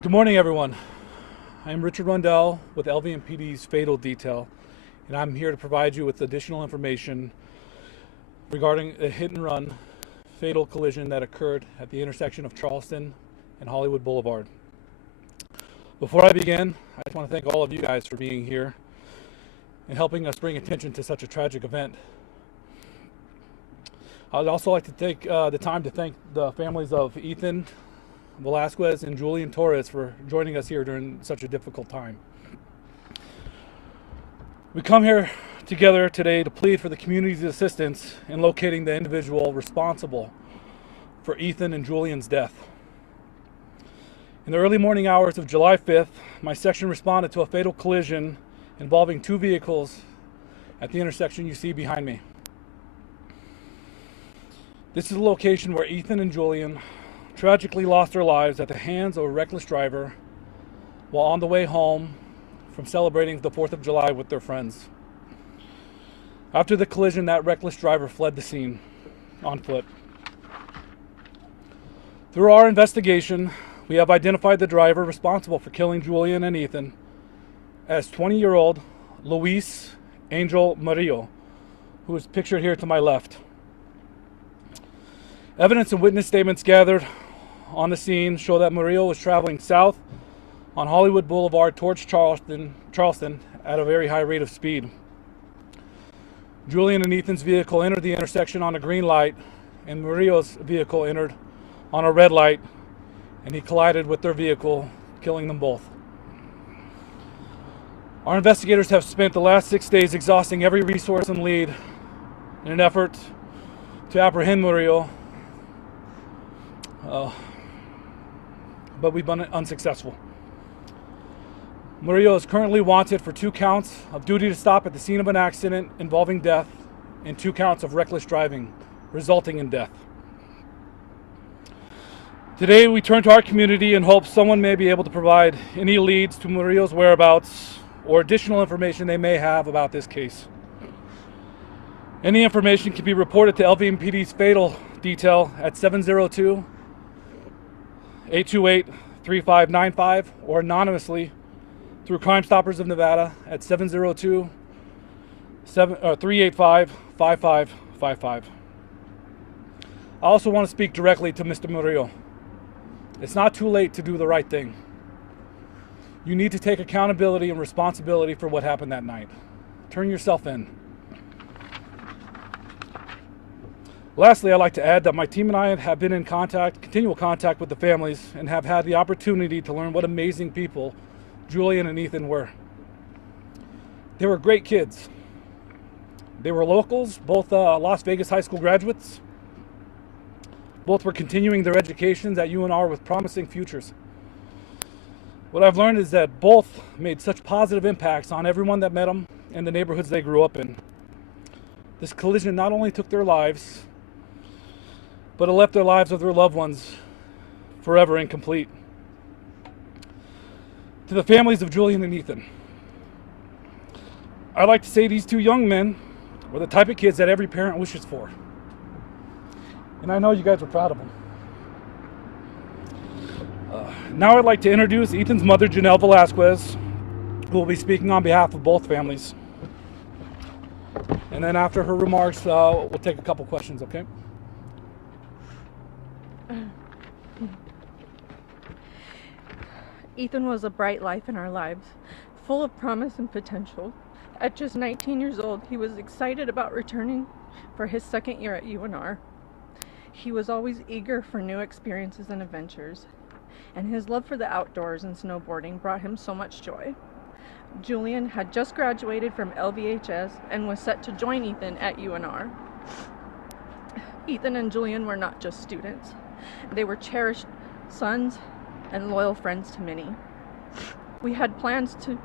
Good morning, everyone. I'm Richard Rundell with LVMPD's Fatal Detail, and I'm here to provide you with additional information regarding a hit and run fatal collision that occurred at the intersection of Charleston and Hollywood Boulevard. Before I begin, I just want to thank all of you guys for being here and helping us bring attention to such a tragic event. I'd also like to take the time to thank the families of Ethan Velasquez and Julian Torres for joining us here during such a difficult time. We come here together today to plead for the community's assistance in locating the individual responsible for Ethan and Julian's death. In the early morning hours of July 5th, my section responded to a fatal collision involving two vehicles at the intersection you see behind me. This is a location where Ethan and Julian tragically lost their lives at the hands of a reckless driver while on the way home from celebrating the 4th of July with their friends. After the collision, that reckless driver fled the scene on foot. Through our investigation, we have identified the driver responsible for killing Julian and Ethan as 20-year-old Luis Angel Murillo, who is pictured here to my left. Evidence and witness statements gathered on the scene show that Murillo was traveling south on Hollywood Boulevard towards Charleston at a very high rate of speed. Julian and Ethan's vehicle entered the intersection on a green light, and Murillo's vehicle entered on a red light, and he collided with their vehicle, killing them both. Our investigators have spent the last 6 days exhausting every resource and lead in an effort to apprehend Murillo, but we've been unsuccessful. Murillo is currently wanted for 2 counts of duty to stop at the scene of an accident involving death and 2 counts of reckless driving resulting in death. Today we turn to our community in hopes someone may be able to provide any leads to Murillo's whereabouts or additional information they may have about this case. Any information can be reported to LVMPD's Fatal Detail at 702-828-3595 or anonymously through Crime Stoppers of Nevada at 702-385-5555. I also want to speak directly to Mr. Murillo. It's not too late to do the right thing. You need to take accountability and responsibility for what happened that night. Turn yourself in. Lastly, I'd like to add that my team and I have been in continual contact with the families and have had the opportunity to learn what amazing people Julian and Ethan were. They were great kids. They were locals, both Las Vegas high school graduates. Both were continuing their educations at UNR with promising futures. What I've learned is that both made such positive impacts on everyone that met them and the neighborhoods they grew up in. This collision not only took their lives, but it left their lives of their loved ones forever incomplete. To the families of Julian and Ethan, I'd like to say these 2 young men were the type of kids that every parent wishes for. And I know you guys are proud of them. Now I'd like to introduce Ethan's mother, Janelle Velasquez, who will be speaking on behalf of both families. And then after her remarks, we'll take a couple questions, okay? Ethan was a bright life in our lives, full of promise and potential. At just 19 years old, he was excited about returning for his second year at UNR. He was always eager for new experiences and adventures, and his love for the outdoors and snowboarding brought him so much joy. Julian had just graduated from LVHS and was set to join Ethan at UNR. Ethan and Julian were not just students. They were cherished sons and loyal friends to many. We had plans to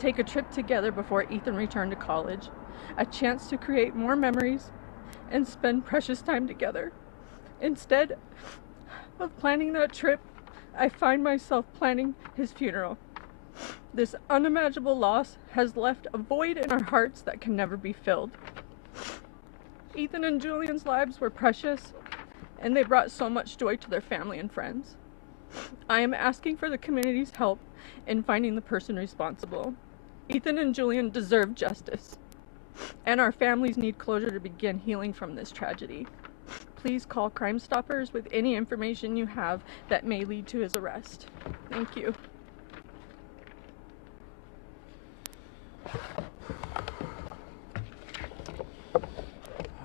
take a trip together before Ethan returned to college, a chance to create more memories and spend precious time together. Instead of planning that trip, I find myself planning his funeral. This unimaginable loss has left a void in our hearts that can never be filled. Ethan and Julian's lives were precious, and they brought so much joy to their family and friends. I am asking for the community's help in finding the person responsible. Ethan and Julian deserve justice, and our families need closure to begin healing from this tragedy. Please call Crime Stoppers with any information you have that may lead to his arrest. Thank you.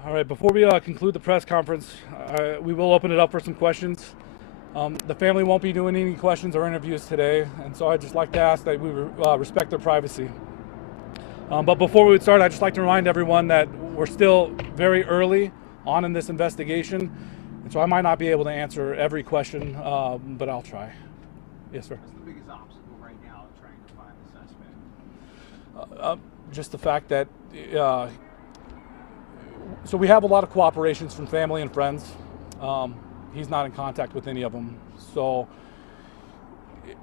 All right, before we conclude the press conference, we will open it up for some questions. The family won't be doing any questions or interviews today, and so I'd just like to ask that we respect their privacy. But before we would start, I'd just like to remind everyone that we're still very early on in this investigation, and so I might not be able to answer every question, but I'll try. Yes, sir. What's the biggest obstacle right now trying to find the suspect? Just the fact that so we have a lot of cooperations from family and friends. He's not in contact with any of them, so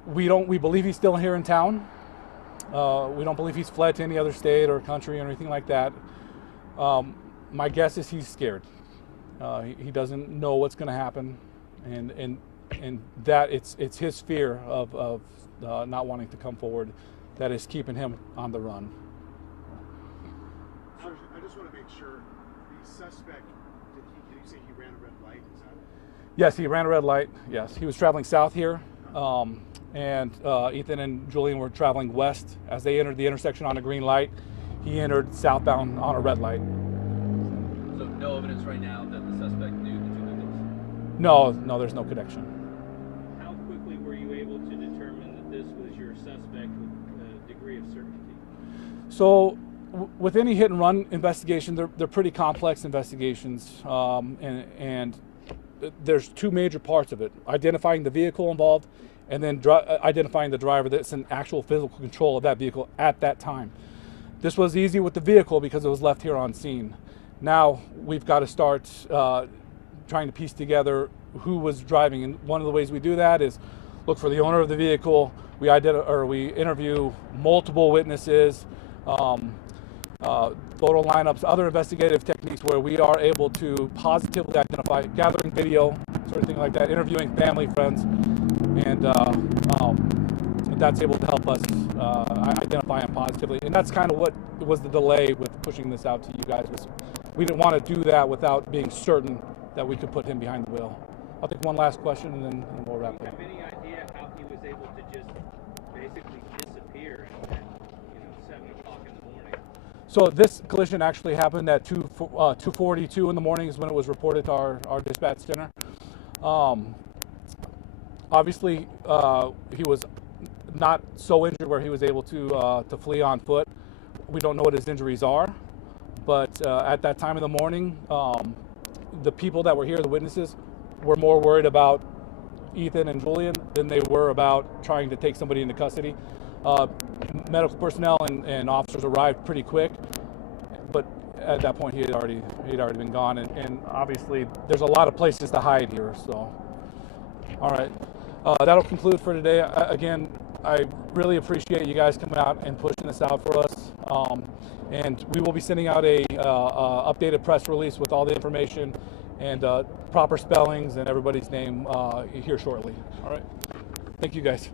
we believe he's still here in town. We don't believe he's fled to any other state or country or anything like that. My guess is he's scared. He doesn't know what's going to happen, and that it's his fear of not wanting to come forward that is keeping him on the run. I just want to make sure the suspect, did you say he ran a red light? Is that? Yes, he ran a red light. Yes, he was traveling south here, and Ethan and Julian were traveling west. As they entered the intersection on a green light, he entered southbound on a red light. So no evidence right now that the suspect knew the two victims? No, there's no connection. How quickly were you able to determine that this was your suspect with a degree of certainty? So with any hit and run investigation, they're pretty complex investigations, and there's two major parts of it: identifying the vehicle involved, and then identifying the driver that's in actual physical control of that vehicle at that time. This was easy with the vehicle because it was left here on scene. Now we've got to start trying to piece together who was driving, and one of the ways we do that is look for the owner of the vehicle. We interview multiple witnesses, photo lineups, other investigative techniques where we are able to positively identify, gathering video, sort of thing like that, interviewing family, friends, and that's able to help us identify him positively. And that's kind of what was the delay with pushing this out to you guys. Was we didn't want to do that without being certain that we could put him behind the wheel. I'll take one last question and then we'll wrap Do you up. have any idea how he was able to just basically disappear at 7 o'clock in the morning? So this collision actually happened at 2:42 in the morning is when it was reported to our dispatch center. Obviously, he was not so injured where he was able to flee on foot. We don't know what his injuries are, but at that time of the morning, the people that were here, the witnesses, were more worried about Ethan and Julian than they were about trying to take somebody into custody. Medical personnel and officers arrived pretty quick, but at that point he'd already been gone, and obviously there's a lot of places to hide here. So, all right, that'll conclude for today. Again, I really appreciate you guys coming out and pushing this out for us, and we will be sending out a updated press release with all the information and proper spellings and everybody's name here shortly. All right, thank you guys.